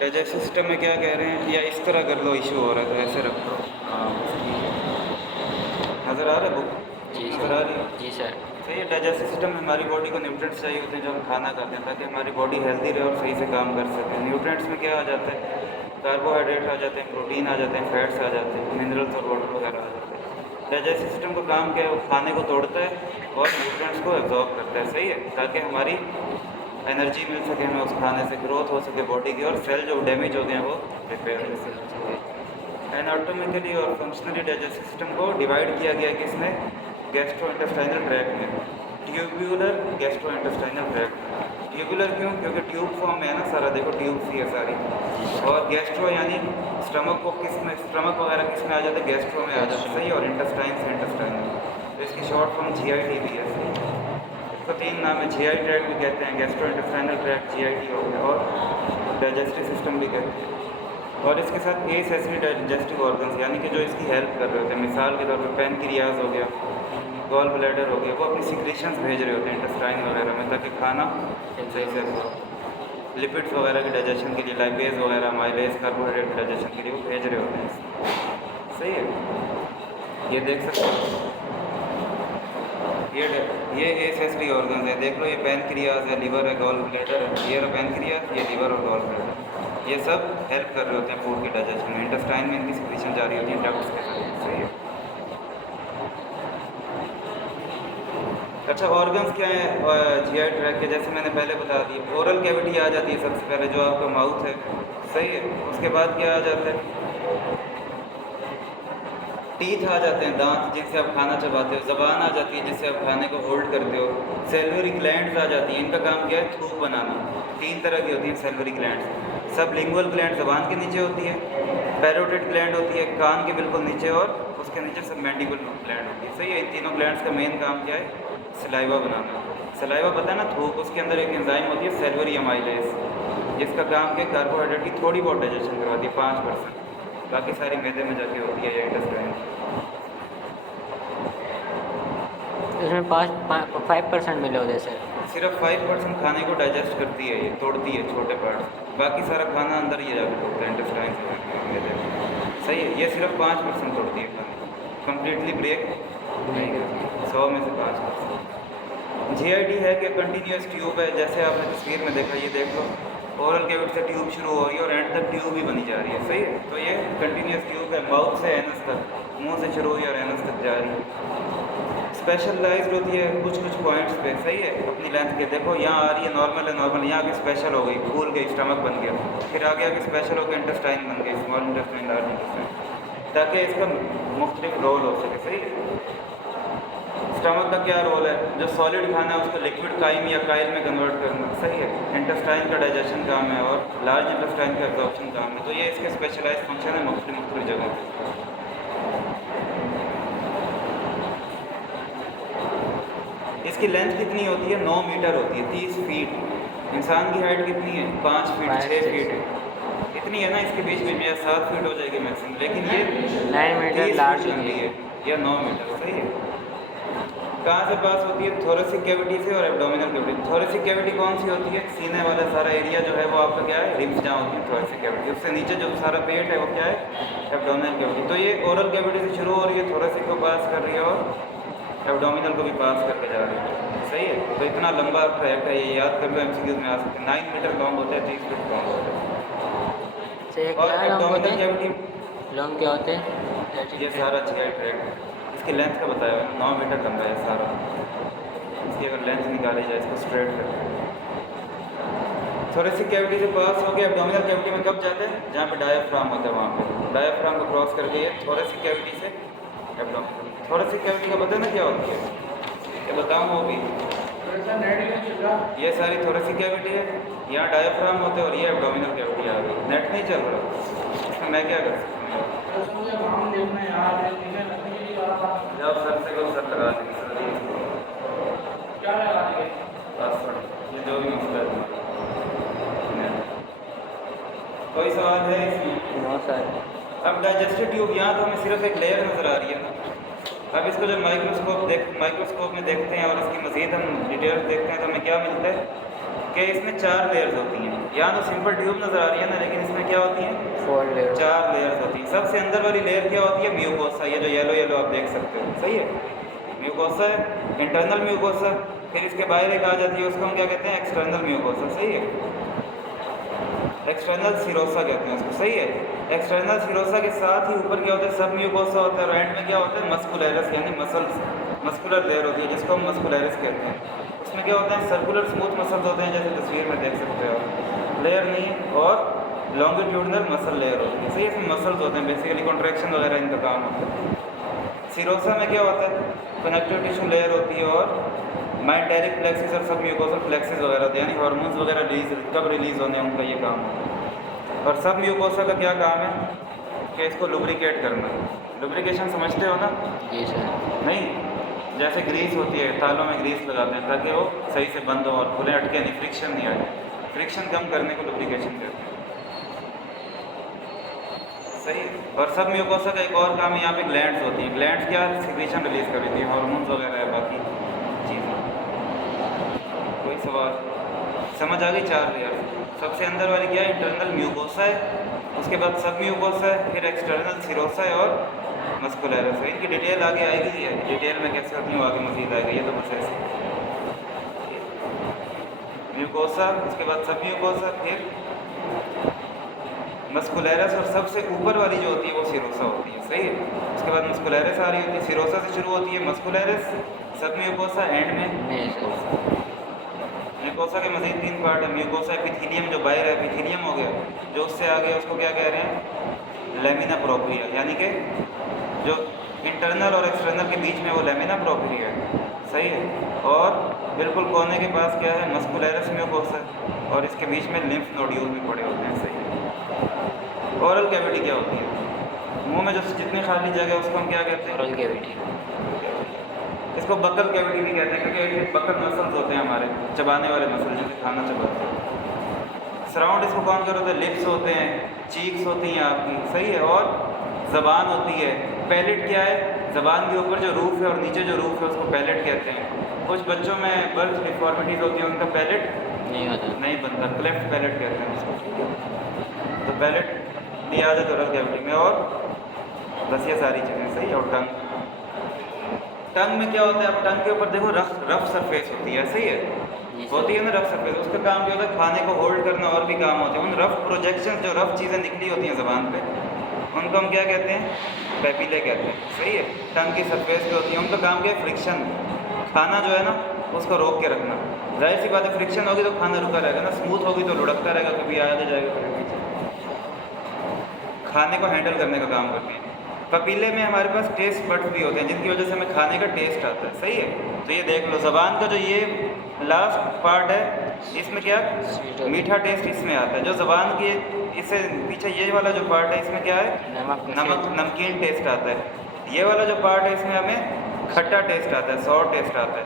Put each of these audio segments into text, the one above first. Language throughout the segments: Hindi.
डाइजेस्टिव सिस्टम में क्या कह रहे हैं, या इस तरह कर लो, इशू हो रहा है तो ऐसे रख दो। हाँ बस ठीक है। नज़र आ रहा है बुक? जी नज़र सर। आ रही है? जी सर। सही है। डाइजेस्टिव सिस्टम में हमारी बॉडी को न्यूट्रिएंट्स चाहिए होते हैं जो हम खाना खाते हैं, ताकि हमारी बॉडी हेल्दी रहे और सही से काम कर सके। न्यूट्रिएंट्स में क्या आ जाता है, कार्बोहाइड्रेट आ जाते हैं, प्रोटीन आ जाते हैं, फैट्स आ जाते हैं, मिनरल्स और वाटर वगैरह आ जाते हैं। डाइजेस्टिव सिस्टम का काम क्या है, वो खाने को तोड़ता है और न्यूट्रिएंट्स को एब्जॉर्ब करता है, सही है, ताकि हमारी एनर्जी मिल सके, हमें उस खाने से ग्रोथ हो सके बॉडी की, और सेल जो डैमेज हो गए हैं वो रिपेयर हो ठीक सके। है। एनाटॉमिकली और फंक्शनली डाइजेस्टिव सिस्टम को डिवाइड किया गया है किसमें, गैस्ट्रोइंटेस्टाइनल ट्रैक्ट में, ट्यूब्यूलर गैस्ट्रोइंटेस्टाइनल ट्रैक्ट में। ट्यूबुलर क्यों, क्योंकि ट्यूब फॉर्म में है ना सारा, देखो ट्यूब सी है सारी। जी सर। और गैस्ट्रो यानी स्टमक को किस में, स्टमक वगैरह किस में आ जाते हैं, गैस्ट्रो में आ जाते हैं, सही। और इंटेस्टाइन से इंटेस्टाइनल, तो इसकी शॉर्ट फॉर्म GIT भी है, सही। इसका 3 नाम है, GI ट्रैक्ट भी कहते हैं, गैस्ट्रो इंटेस्टाइनल ट्रैक्ट, GIT हो गया, और डाइजेस्टिव सिस्टम भी कहते हैं। और इसके साथ एसेसरी डाइजेस्टिव ऑर्गन्स, यानी कि जो इसकी हेल्प कर रहे होते हैं, मिसाल के तौर पर पैनक्रियाज हो गया, गॉल ब्लैडर हो गया, वो अपनी सिक्रीशंस भेज रहे होते हैं इंटेस्टाइन वगैरह में, ताकि खाना सही से हो। लिपिड्स वगैरह के डाइजेशन के लिए, लाइपेज वगैरह, माइलेज, कार्बोहाइड्रेट डाइजेशन के लिए वो भेज रहे होते हैं, सही है। ये देख सकते हो, ये एसेसरी ऑर्गन्स है, देख लो, ये पैनक्रियाज है, लिवर है, गॉल ब्लैडर है, ये पैनक्रियाज, ये लिवर और गॉल ब्लैडर, ये सब हेल्प कर रहे होते हैं फूड के डाइजेशन में। इंटेस्टाइन में इनकी सिक्रीशन जारी होती है डक्ट्स के जरिए, सही है। अच्छा, ऑर्गन्स क्या है GI ट्रैक्ट के, जैसे मैंने पहले बता दी, ओरल कैविटी आ जाती है सबसे पहले, जो आपका माउथ है, सही है। उसके बाद क्या आ जाता है, टीथ आ जाते हैं, दांत जिनसे आप खाना चबाते हो, ज़बान आ जाती है जिससे आप खाने को होल्ड करते हो, सेल्युलरी ग्लैंड्स आ जाती हैं, इनका काम क्या है, थूक बनाना। 3 तरह की होती हैं सेल्युलरी ग्लैंड्स। सबलिंगुअल ग्लैंड ज़बान के नीचे होती है, पैरोटिड ग्लैंड होती है कान के बिल्कुल नीचे, और उसके नीचे सबमैंडिबल ग्लैंड होती है, सही है। इन तीनों ग्लैंड्स का मेन काम क्या है, सलाइवा बनाना। सलाइवा पता है ना, थूक, उसके अंदर एक एंजाइम होती है सेल्युलरी अमाइलेज, जिसका काम क्या है, कार्बोहाइड्रेट की थोड़ी बहुत डाइजेशन करवाती है, 5%, बाकी सारी मैदे में जाके होती है या इंटेस्टाइन। इसमें 5% मिले होते सर। सिर्फ 5% खाने को डाइजेस्ट करती है, ये तोड़ती है छोटे पार्ट, बाकी सारा खाना अंदर ही जाकर तोड़ता है इंटेस्टाइन से, सही है। ये सिर्फ 5% तोड़ती है खाने, कम्प्लीटली ब्रेक नहीं करती, 100 में से 5%। GIT है कि कंटिन्यूस ट्यूब है, जैसे आपने तस्वीर में देखा, ये देख लो, ओरल कैविटी से ट्यूब शुरू हो रही है और एंड तक ट्यूब ही बनी जा रही है, सही है। तो ये कंटिन्यूस ट्यूब है, माउथ से एनस तक, मुंह से शुरू हुई और एनस तक जा रही है। स्पेशलाइज्ड होती है कुछ कुछ पॉइंट्स पे, सही है, अपनी लेंथ के, देखो यहाँ आ रही है नॉर्मल है, नॉर्मल, यहाँ आके स्पेशल हो गई, फूल गई, स्टमक बन गया, फिर आगे आके स्पेशल होकर इंटेस्टाइन बन गई, स्मॉल इंटेस्टाइन, लार्ज इंटेस्टाइन, ताकि इसका मुख्तलिफ रोल हो सके, सही है। स्टमक का क्या रोल है, जो सॉलिड खाना है उसको लिक्विड काइम या काइल में कन्वर्ट करना, सही है। इंटेस्टाइन का डाइजेशन काम है और लार्ज इंटेस्टाइन का एब्जॉर्प्शन काम है, तो ये इसके स्पेशलाइज फंक्शन है मुख्तलिफ जगहों पर। इसकी लेंथ कितनी होती है, 9 मीटर होती है, 30 फीट। इंसान की हाइट कितनी है, 5 फीट, 6 फीट है, इतनी है ना, इसके बीच में 7 फीट हो जाएगी मैक्सिमम, लेकिन ये 9 मीटर 30 लार्ज फीट लंबी है, या 9 मीटर, सही है। कहाँ से पास होती है, थोरेसिक कैविटी से और एब्डोमिनल कैविटी। थोरेसिक कैविटी कौन सी होती है, सीने वाला सारा एरिया जो है वो आपका क्या है, रिब्स जहाँ होती है, थोरेसिक कैविटी। उससे नीचे जो सारा पेट है वो क्या है, एब्डोमिनल कैविटी। तो ये ओरल कैविटी से शुरू हो रही है, थोरेसिक को पास कर रही है और एब्डोमिनल को भी पास करके जा रही है, सही है। तो इतना लंबा ट्रैक है, ये याद कर लो, MCQs में आ सकते हैं। 9 मीटर लॉन्ग होता है, 30 फीट लॉन्ग होता है। और एब्डोमिनल कैविटी लॉन्ग क्या होते हैं? ये सारा GI ट्रैक्ट, इसकी लेंथ का बताया है, 9 मीटर लंबा है सारा। इसकी अगर लेंथ निकाली जाए, इसको स्ट्रेट करके, थोरेसिक कैविटी से पास हो गया, एब्डोमिनल कैविटी में कब जाते हैं, जहाँ पे डायाफ्राम होता है, वहाँ पे डायाफ्राम को क्रॉस करके ये थोरेसिक कैविटी से एब्डोमिनल। थोरेसिक कैविटी का पता है ना क्या होती है, ये बताऊँ वो भी, ये सारी थोरेसिक कैविटी है, यहाँ डायाफ्राम होते हैं और ये एब्डोमिनल कैविटी आ गई। नेट नहीं चल रहा, इसमें मैं क्या कर सकता हूँ, जब सर से को सर लगा देंगे, पासवर्ड, ये जो भी मसला है। कोई सवाल है इसमें? No sir. अब डाइजेस्टिव ट्यूब, यहाँ तो हमें सिर्फ एक लेयर नज़र आ रही है ना। अब इसको जब माइक्रोस्कोप में देखते हैं और इसकी मज़ीद हम डिटेल्स देखते हैं, तो हमें क्या मिलता है कि इसमें 4 लेयर्स होती हैं। यहाँ तो सिंपल ट्यूब नज़र आ रही है ना, लेकिन इसमें क्या होती हैं? 4 लेयर्स। 4 लेयर्स होती हैं। सबसे अंदर वाली लेयर क्या होती है? म्यूकोसा, ये जो येलो येलो आप देख सकते हो, सही है, म्यूकोसा है, इंटरनल म्यूकोसा। फिर इसके बाहर एक आ जाती है, उसको हम क्या कहते हैं? एक्सटर्नल म्यूकोसा, सही है, एक्सटर्नल सिरोसा कहते हैं उसको, सही है। एक्सटर्नल सिरोसा के साथ ही ऊपर क्या होता है? सब म्यूकोसा होता है, और एंड में क्या होता है? मस्कुलरस, यानी मसल्स, मस्कुलर लेयर होती है जिसको हम मस्कुलरस कहते हैं। उसमें क्या होता है? सर्कुलर स्मूथ मसल्स होते हैं, जैसे तस्वीर में देख सकते हो, लेयर नहीं, और लॉन्गिट्यूडनल मसल लेयर होती है, सही है। इसमें मसल्स होते हैं, बेसिकली कॉन्ट्रैक्शन वगैरह इनका काम होता है। सिरोसा में क्या होता है? कनेक्टिव टिश्यू लेयर होती है, और माइंटेरिक प्लेक्सिस और सब म्यूकोसल प्लेक्सिस वगैरह होते हैं, यानी हार्मोन्स वगैरह कब रिलीज होने उनका ये काम होता है। और सब म्यूकोसा का क्या काम है? कि इसको लुब्रिकेट करना। लुब्रिकेशन समझते हो ना? जी सर। नहीं, जैसे ग्रीस होती है, तालों में ग्रीस लगाते हैं ताकि वो सही से बंद हो और खुले अटके नहीं, फ्रिक्शन नहीं आए। फ्रिक्शन कम करने को लुब्रिकेशन कहते हैं, सही है। और सब म्यूकोसा का एक और काम है, यहाँ पे ग्लैंड्स होती हैं। ग्लैंड्स क्या सिक्रीशन रिलीज कर देती है, हार्मोन्स वगैरह है, बाकी चीज़ें। कोई सवाल? समझ आ गई? 4 लेयर। सबसे अंदर वाली क्या है? इंटरनल म्यूकोसा है, उसके बाद सब म्यूकोसा है, फिर एक्सटर्नल सिरोसा है, और मस्कुलरस है। इनकी डिटेल आगे आएगी, डिटेल में कैसे होती है आगे मजीद आएगा, ये तो बस ऐसे म्यूकोसा, उसके बाद सब म्यूकोसा, फिर मस्कुलरस, और सबसे ऊपर वाली जो होती है वो सिरोसा होती है, सही है। उसके बाद मस्कुलरस आ रही होती है, सिरोसा से शुरू होती है, मस्कुलरस, सब म्यूकोसा, एंड में म्यूकोसा। म्यूकोसा के मजीद 3 पार्ट है। म्यूकोसा एपिथेलियम जो बाहर है, एपिथेलियम हो गया, जो उससे आगे उसको क्या कह रहे हैं? लेमिना प्रोप्रिया, यानी कि जो इंटरनल और एक्सटर्नल के बीच में वो लेमिना प्रोप्रिया है, सही है। और बिल्कुल कोने के पास क्या है? मस्कुलरस म्यूकोसा, और इसके बीच में लिम्फ नोड्यूल भी पड़े होते हैं, सही है। ओरल कैविटी क्या होती है? मुंह में जो जितनी खाली जगह है उसको हम क्या कहते हैं? Oral cavity. इसको बकल कैविटी भी कहते हैं, क्योंकि बकल मसल्स होते हैं हमारे, चबाने वाले मसल, जैसे खाना चबाते हैं। सराउंड इसको कौन कर होता है? लिप्स होते हैं, चीक्स होती हैं आपकी, सही है, और ज़बान होती है। पैलेट क्या है? ज़बान के ऊपर जो रूफ है और नीचे जो रूफ है उसको पैलेट कहते हैं। कुछ बच्चों में बर्थ डिफॉर्मिटीज़ होती हैं, उनका पैलेट नहीं होता, नहीं बनता, क्लेफ्ट पैलेट कहते हैं उसको। तो पैलेट भी आ जाता है ओरल कैविटी में, और बस ये सारी चीज़ें, सही है। और टंग में क्या होता है? अब टंग के ऊपर देखो, रफ सरफेस होती है, सही है, होती है ना रफ सरफेस। उसका काम क्या होता है? खाने को होल्ड करना, और भी काम होते हैं। उन रफ प्रोजेक्शन, जो रफ चीज़ें निकली होती हैं ज़बान पे, उनको हम क्या कहते हैं? पैपिले कहते हैं, सही है। टंग की सरफेस पे होती है, उनका काम क्या है? फ्रिक्शन, खाना जो है ना उसको रोक के रखना। जाहिर सी बात है, फ्रिक्शन होगी तो खाना रुका रहेगा ना, स्मूथ होगी तो लुढ़कता रहेगा, कभी आगे जाएगा कभी पीछे। खाने को हैंडल करने का काम करते हैं। पपीले में हमारे पास टेस्ट बड्स भी होते हैं, जिनकी वजह से हमें खाने का टेस्ट आता है, सही है। तो ये देख लो, ज़बान का जो ये लास्ट पार्ट है, इसमें क्या मीठा टेस्ट इसमें आता है। जो ज़बान की इससे पीछे ये वाला जो पार्ट है, इसमें क्या है? नमक, नमकीन टेस्ट आता है। ये वाला जो पार्ट है, इसमें हमें खट्टा टेस्ट आता है, सॉर टेस्ट आता है।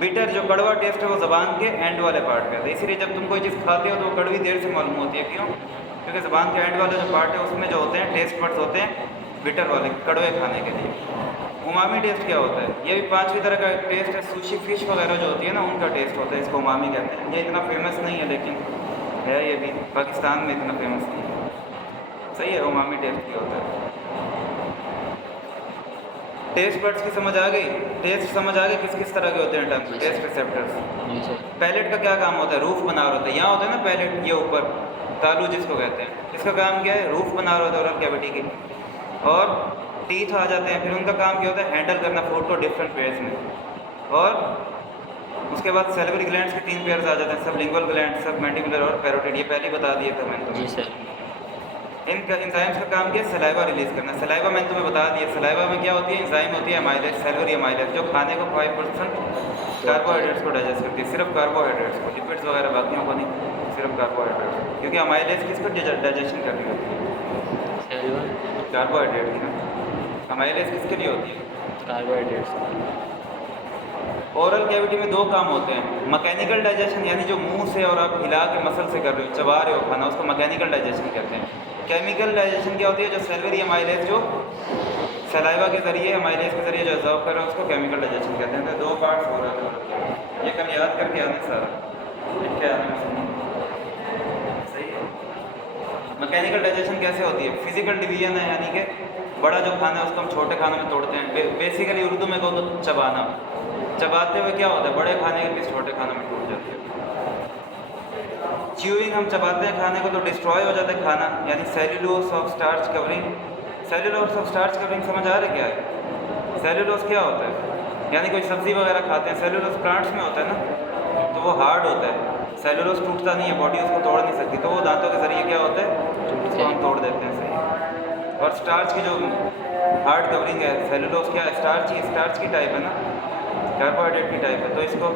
बिटर, जो कड़वा टेस्ट है, वो ज़बान के एंड वाले पार्ट पे आता है। इसीलिए जब तुम कोई चीज़ खाते हो तो वो कड़वी देर से मालूम होती है, क्यों? क्योंकि ज़बान के एंड वाला जो पार्ट है उसमें जो होते हैं टेस्ट बड्स होते हैं बिटर वाले, कड़वे खाने के लिए। उमामी टेस्ट क्या होता है? ये भी 5वीं तरह का टेस्ट है। सुशी फिश वगैरह जो होती है ना, उनका टेस्ट होता है, इसको उमामी कहते हैं। ये इतना फेमस नहीं है, लेकिन है, ये भी पाकिस्तान में इतना फेमस नहीं है, सही है। उमामी टेस्ट क्या होता है? टेस्ट बड्स की समझ आ गई? टेस्ट समझ आ गई किस किस तरह के होते हैं टंग? Test receptors. पैलेट का क्या काम होता है? रूफ बना रहा होता है। यहाँ होता है ना पैलेट, ये ऊपर तालू जिसको कहते हैं, इसका काम क्या है? रूफ बना रहा होता है ओरल कैविटी की। और टीथ आ जाते हैं, फिर उनका काम क्या होता है? हैंडल करना फूड को डिफरेंट वेज में। और उसके बाद सैलिवरी ग्लैंड्स के 3 पेयर्स आ जाते हैं, सबलिंगुअल ग्लैंड, सब मैंडिबुलर और पैरोटिड। ये पहले ही बता दिया था मैंने। जी सर। इनका एंजाइम्स का काम क्या है? सलाइवा रिलीज करना। सलाइवा मैंने तुम्हें बता दिया, सलाइवा में क्या होती है? एंजाइम होती है अमाइलेज, सैलिवरी अमाइलेज, जो खाने को 5% कार्बोहाइड्रेट्स को डाइजेस्ट करती है, सिर्फ कार्बोहाइड्रेट्स को, लिपिड्स वगैरह बाकियों को नहीं, सिर्फ कार्बोहाइड्रेट्स। क्योंकि अमाइलेज किसको डाइजेशन करनी होती है? कार्बोहाइड्रेट की ना। अमाइलेज किसके लिए होती है? कार्बोहाइड्रेट्स। ओरल कैविटी में 2 काम होते हैं। मैकेनिकल डाइजेशन, यानी जो मुंह से और आप हिला के मसल से कर रहे हो, चबा रहे हो खाना, उसको मैकेनिकल डाइजेशन कहते हैं। केमिकल डाइजेशन क्या होती है? जो सैलिवरी अमाइलेज, जो सलाइवा के ज़रिए, अमाइलेज के ज़रिए जो एब्जॉर्ब कर रहे हैं, उसको केमिकल डाइजेशन कहते हैं। तो 2 पार्ट्स हो रहे हैं, ये कल याद करके आने सारा। इनके आने में सुनो। सही है। मैकेनिकल डाइजेशन कैसे होती है? फिजिकल डिवीजन है, यानी कि बड़ा जो खाना है उसको हम छोटे खानों में तोड़ते हैं। बेसिकली उर्दू में कहो तो चबाना। चबाते हुए क्या होता है, बड़े खाने के पीस छोटे खानों में टूट जाती है। च्यूइंग, हम चबाते हैं खाने को तो डिस्ट्रॉय हो जाता है खाना, यानी cellulose of starch covering. Cellulose of starch covering समझ आ रहा है क्या है? सेल्यूलोस क्या होता है? यानी कोई सब्जी वगैरह खाते हैं, सेल्यूलोस प्लांट्स में होता है ना, तो वो हार्ड होता है। सेल्यूलोस टूटता नहीं है, बॉडी उसको तोड़ नहीं सकती, तो वो दांतों के जरिए क्या होता है, उसको हम तोड़ देते हैं। सही। और स्टार्च की जो हार्ड कवरिंग है, सेल्यूलोस क्या है, स्टार्च की टाइप है ना, कार्बोहाइड्रेट की टाइप है, तो इसको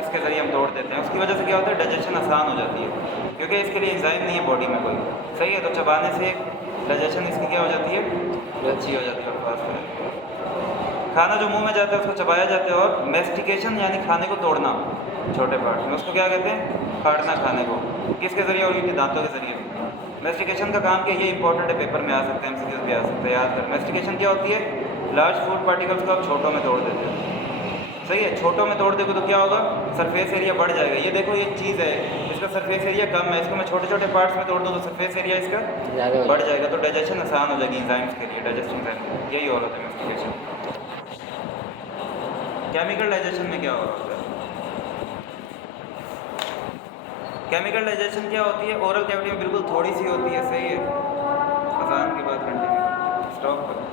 इसके ज़रिए हम तोड़ देते हैं। उसकी वजह से क्या होता है, डाइजेशन आसान हो जाती है, क्योंकि इसके लिए एंजाइम नहीं है बॉडी में कोई। सही है। तो चबाने से डाइजेशन इसकी क्या हो जाती है, अच्छी हो जाती है और फास्ट हो जाती है। खाना जो मुंह में जाता है उसको चबाया जाता है। और मेस्टिकेशन यानी खाने को तोड़ना छोटे पार्ट में, उसको क्या कहते हैं, फाड़ना खाने को। किसके ज़रिए? और इनके दांतों के ज़रिए। मेस्टिकेशन का काम क्या, ये इंपॉर्टेंट है, पेपर में आ सकते हैं, एमसीक्यूज भी आ सकते हैं, याद कर। मेस्टिकेशन क्या होती है, लार्ज फूड पार्टिकल्स को आप छोटों में तोड़ देते हैं। सही है। छोटों में तोड़ देंगे तो क्या होगा, सरफेस एरिया बढ़ जाएगा। ये देखो, ये चीज़ है, इसका सरफेस एरिया कम है, इसको मैं छोटे छोटे पार्ट्स में तोड़ दूँ तो सरफेस एरिया इसका ज़्यादा हो बढ़ जाएगा, तो डाइजेशन आसान हो जाएगी एंजाइम्स के लिए, डाइजेस्टिंग एंजाइम। यही हो रहा है मेस्टिकेशन। केमिकल डाइजेशन में क्या हो रहा है? केमिकल डाइजेशन क्या होती है, ओरल कैविटी में बिल्कुल थोड़ी सी होती है। सही है। अजान के बाद कंटिन्यू स्टॉप करो।